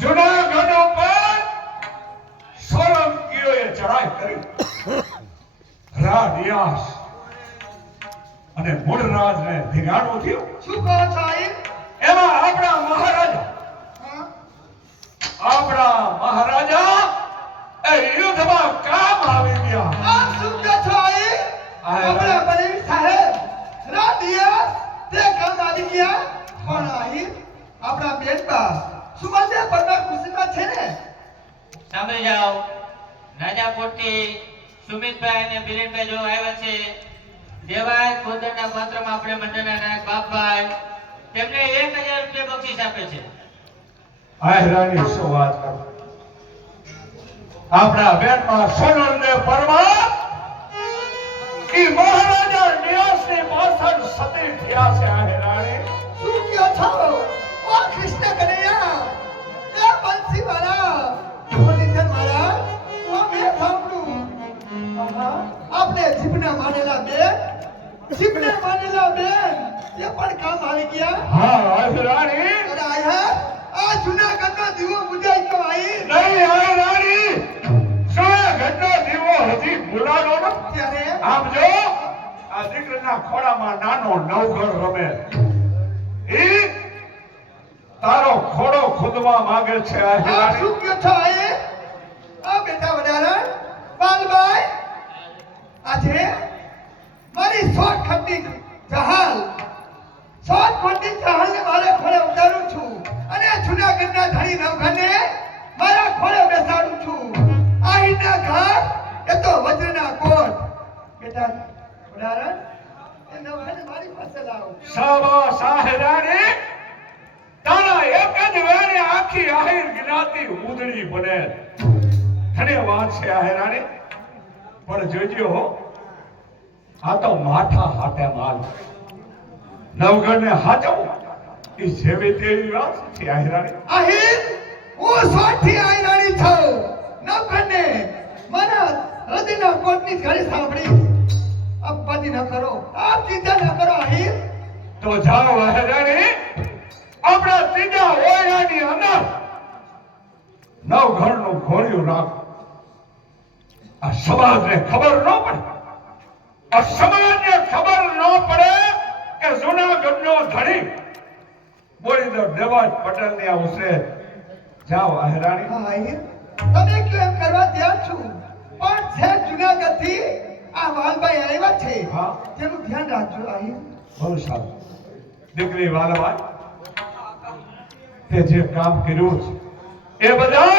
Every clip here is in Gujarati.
જુનાગઢ ઉપર સોલંકીઓએ ચડાઈ કરી રાડિયાસ અને મૂળરાજને ધીંગાણું થયું. શું કહો છો આઈ? એમાં આપણા મહારાજા એ યુદ્ધમાં કામ આવી ગયા. આપ શું કહો છો આઈ? આપણા બલીર સાહેબ રાડિયાસ તે કામ આવી ગયા. પણ આઈ આપણા બેટબા સુમંદે પરમા ખુશીમાં છે ને? સાંભળી જાઓ, રાજા પોટી સુમિતભાઈ અને બિરેનભાઈ જો આવ્યા છે. દેવાય ખોદરના પાત્રમાં આપણે મંડળના નાયક બાપભાઈ તેમને 1000 રૂપિયા બક્ષિસ આપે છે. આયરાની શું વાત કરું. આપણા બેટમાં સોનલને પરમા ઈ મહારાજા નિયાસની પાછળ સતી થયા છે. આયરાની શું કહો છો? ઓ કૃષ્ણ કનૈયા, એ બંસીવાલા, મુરલીધર મહારાજ, તો મેં સાંભળ્યું. આપણે જીભના માનેલા બેન એ પણ કામ આવી ગયા. હા આયરાની અરે આયા આ જૂનાગઢનો દીવો બુજાઈ તો આઈ નહીં. આયરાની જૂનાગઢનો દીવો હજી બુલાનો ન. ત્યારે આમ જો આ દીકરીના ખોડામાં નાનો નવઘર રમે. ઈ તારો ખોડો ખુદવા માંગે છે. આ આયરાની શું કહો છો આઈ? આ બેટા વડારા બાલભાઈ, આજે મારી શોર્ટકટની જહાલને મારે ખોળે ઉતારું છું અને જૂનાગઢના ધણી નવઘરને મારા ખોળે બેસાડું છું. આહીના ઘર એ તો વજ્રના કોટ. બેટા વડારા એ નવઘરને મારી પાસે લાવો. શાબાશ આયરાની, તારા એક જ વેણે આખી આહિર જ્ઞાતિ ઉધળી બને. ધન્યવાદ છે આયરાની. પણ જોજો હો, આ તો માઠા હાટે માલ. નવગઢને હાચવું ઈ જેવી તેવી વાત છે. આયરાની આહીર હું સોઠી આયરાણી છું. નવઘરને મારા હૃદયના કોટની ઘડી સાંભળી. આપવાથી ન કરો, આપ ચિંતા ન કરો આહીર. તો જાઓ આયરાની, આપણા ત્રીજા ઓયાની અંદર નવગઢનું ઘોડિયું રાખ. આ સમાજને ખબર ન પડે, આ સમાજને ખબર ન પડે કે જૂનાગઢનો ધણી બોલીદર દેવાજ પટેલની આ ઉસરે. જાઓ આયરાણી. હા આહીર, તમે કયો એમ કરવા તૈયાર છું. પણ છે જૂનાગઢથી આ વાલભાઈ આવ્યા છે. હા. તેનું ધ્યાન રાખજો આહીર. બહુ સારું. દીકરી વાલભાઈ, તે જે કામ કર્યું છે એ બદલ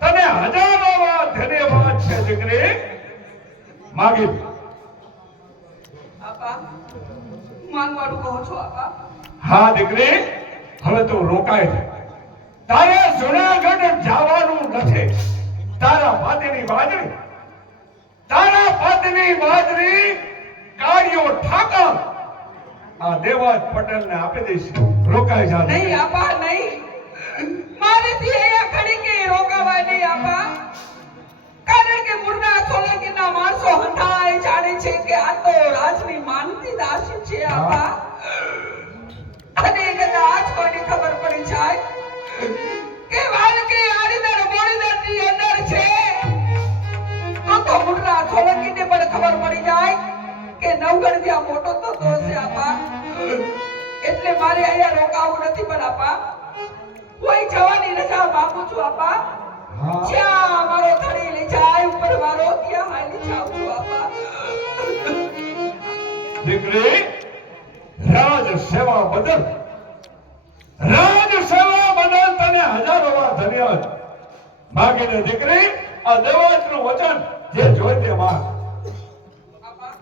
તને હજારો વાર ધન્યવાદ છે. દીકરી માગી આપા માંગવાનું કહો છો આપા? હા દીકરી, હવે તું રોકાય છે. તારે જૂનાગઢ જવાનું નથી. તારા પાતીની બાજરી કાળિયો ઠાકર આ દેવાજ પટેલને આપી દઈશ. રોકાઈ જા. નહીં આપા, નહીં. મારેથી અહીંયા ઘડી કે રોકાવાય નહીં આપા. કારણ કે મુરના સોલંકીના માણસો હંધાય જાણે છે કે આ તો રાજની માનતી દાસી છે આપા. અને કદાચ કોઈને ખબર પડી જાય કે વાલકી આડીદર બોડીદરની અંદર છે તો મુરના સોલંકીને પણ ખબર પડી જાય કે નવગઢ ત્યાં મોટો થતો હશે આપા. એટલે મારે અહીંયા રોકાવું નથી. પણ આપા કોઈ જવાની રજા માંગુ છું આપા. હા. જ્યાં મારો ધણી લઈ જાય ઉપર મારો ત્યાં હાલી જાઉં છું આપા. દીકરી, રાજ સેવા બદલ તને હજારો વાર ધન્યવાદ. માગીને દીકરી, આ દેવાજનું વચન જે જોઈ તે માંગ. આપા,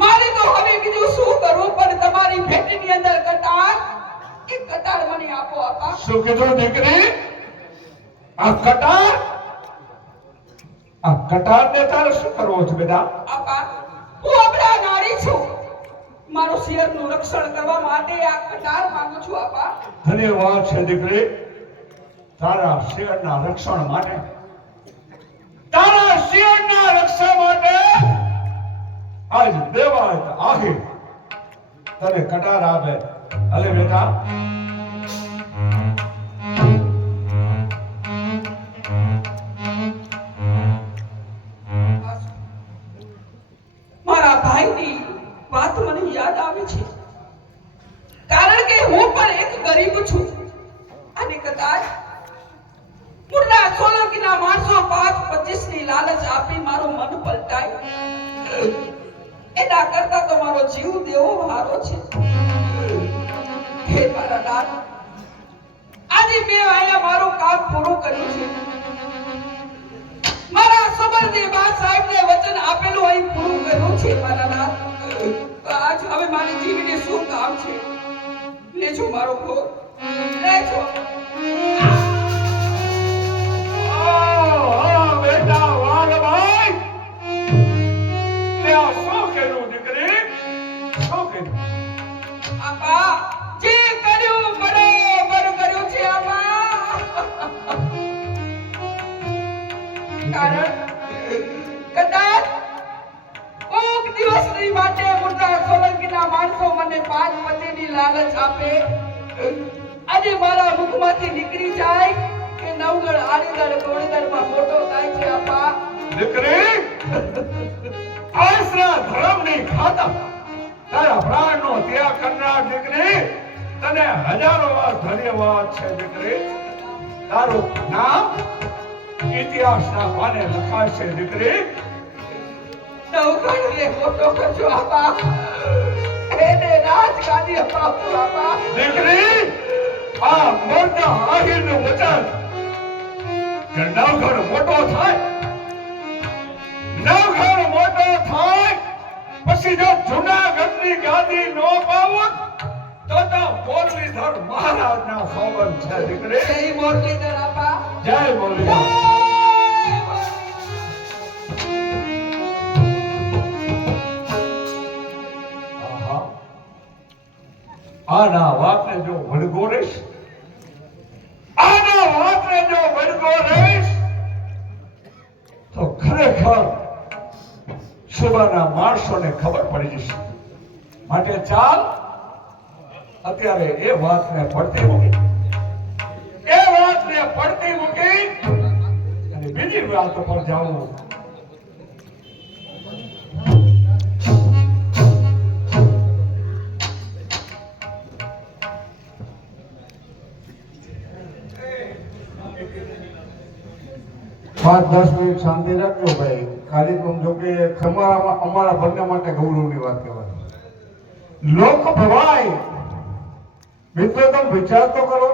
મારે તો હવે બીજું શું કરવું? પણ તમારી ભેટની અંદર કટાર, એ કટાર મને આપો આપા. શું કીધું દીકરી? આ કટારને તારે શું કરવો છે બેટા? આપા, હું અબળા નારી છું. મારું શિયરનું રક્ષણ કરવા માટે આ કટાર માંગુ છું આપા. ધન્યવાદ છે દીકરી. તારા શિયરના રક્ષણ માટે આજ દેવાજ આહિર તને કટાર આપે. અલે બેટા, મારા ભાઈની વાત મને યાદ આવે છે, કારણ કે હું પણ એક ગરીબ છું અને કદાચ મુર્દા સોલંકીના માણસો 5-25 ની લાલચ આપી મારું મન પલટાય એના કરતા તો મારો જીવ દેવો હારો છે. હે મારા નાથ, આજે મેં આયા મારું કામ પૂરું કર્યું છે. મારા સબરદી બા સાહેબને વચન આપેલું અહીં પૂરું કર્યું છે. મારા નાથ, આજ હવે મારી જીવીને શું કામ છે? લેજો મારો ભોગ, લેજો. બેટા વાલભાઈ, લે આ શું કર્યું દીકરી? શું કર્યું? આપા, જે કર્યું બરોબર કર્યું છે આપા. કારણ કદાચ કોક દિવસની માટે મુર્દા સોલંકીના માણસો મને 5-25 ની લાલચ આપે અને મારા મુખમાંથી નીકળી જાય કે નવગઢ આડીગઢ ગોળગઢમાં મોટો થાય છે આપા. દીકરી, આશરા ધર્મની ખાતર તારા પ્રાણનો ત્યાગ કરનાર દીકરી, તને હજારો વાર ધન્યવાદ છે દીકરી. તારું નામ ઇતિહાસના પાને લખાશે દીકરી. નવગઢને મોટો કરજો આપા, એને રાજગાદી અપાવજો આપા. દીકરી, આ મોટા આહીરનું વચન કે નવગઢ મોટો થાય, નવગઢ મોટો થાય પછી જો જૂનાગઢની ગાદી નો પાવું તો મુરલીધર મહારાજના સોગંદ છે દીકરી. જય મુરલીધર આપા. જય મુરલીધર. આહા. આના વાતને જો વળગો રહીશ, આના વાતને જો વળગો રહીશ તો ખરેખર સુબાના માણસોને ખબર પડી જશે. માટે ચાલ અત્યારે એ વાતને પડતી મૂકી, એ વાતને પડતી મૂકી અને બીજી વાત પર જાવું. પાંચ 10 મિનિટ શાંતિ રાખજો ભાઈ. ખાલી तुम જો કે અમારા બંને માટે ગૌરવની વાત કહેવાય. લોક ભવાય મિત્રો, તમે વિચાર તો કરો.